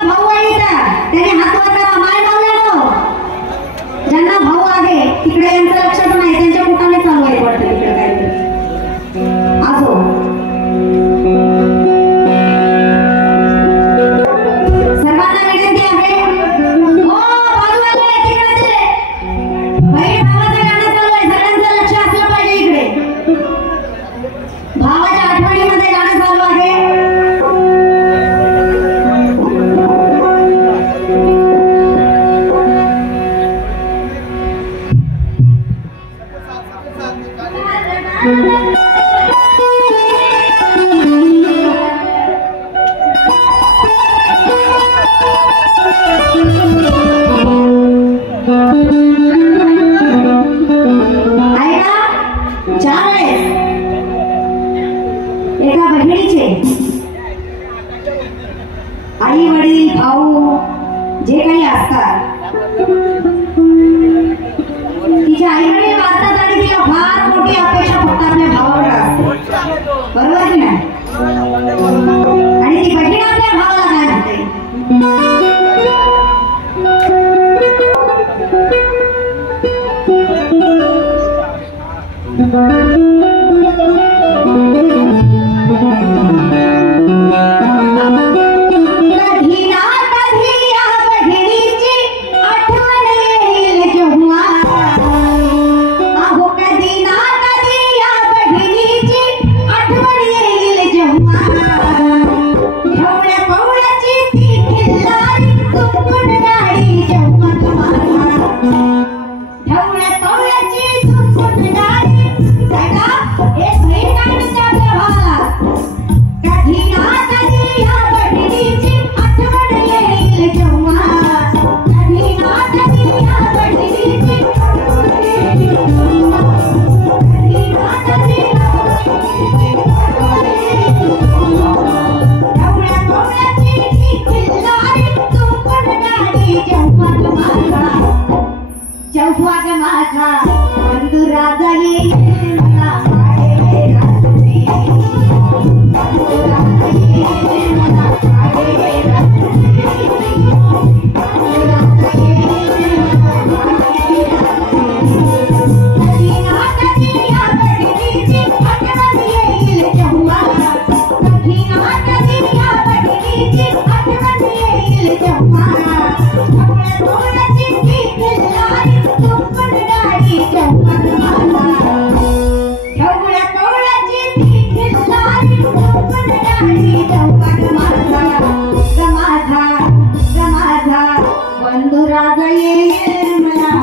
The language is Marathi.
भाऊ आहे त्याने हात वर करा, माय मावल्यानो. ज्यांना भाऊ आहे तिकडे यांचं लक्षात नाही, त्यांच्या कुठाने चालू आहे वाटतं तिकडे काहीतरी. असो सर्वांना विनंती आहे, हो बाजूला तिकडे ते बहीण भावाचं गाणं चालू आहे, सगळ्यांचं लक्ष असलं पाहिजे इकडे. भावाच्या आठवणीमध्ये गाणं चालू आहे. एका बहिणीचे आई वडील भाऊ जे काही असतात, तिच्या आई वडील वाचतात आणि तिला फार मोठी अपेक्षा फक्त आपल्या भावाकडे असते, बरोबर की नाही? आणि ती बहीण आपल्या भावाला काय म्हणते, राजा येईल मला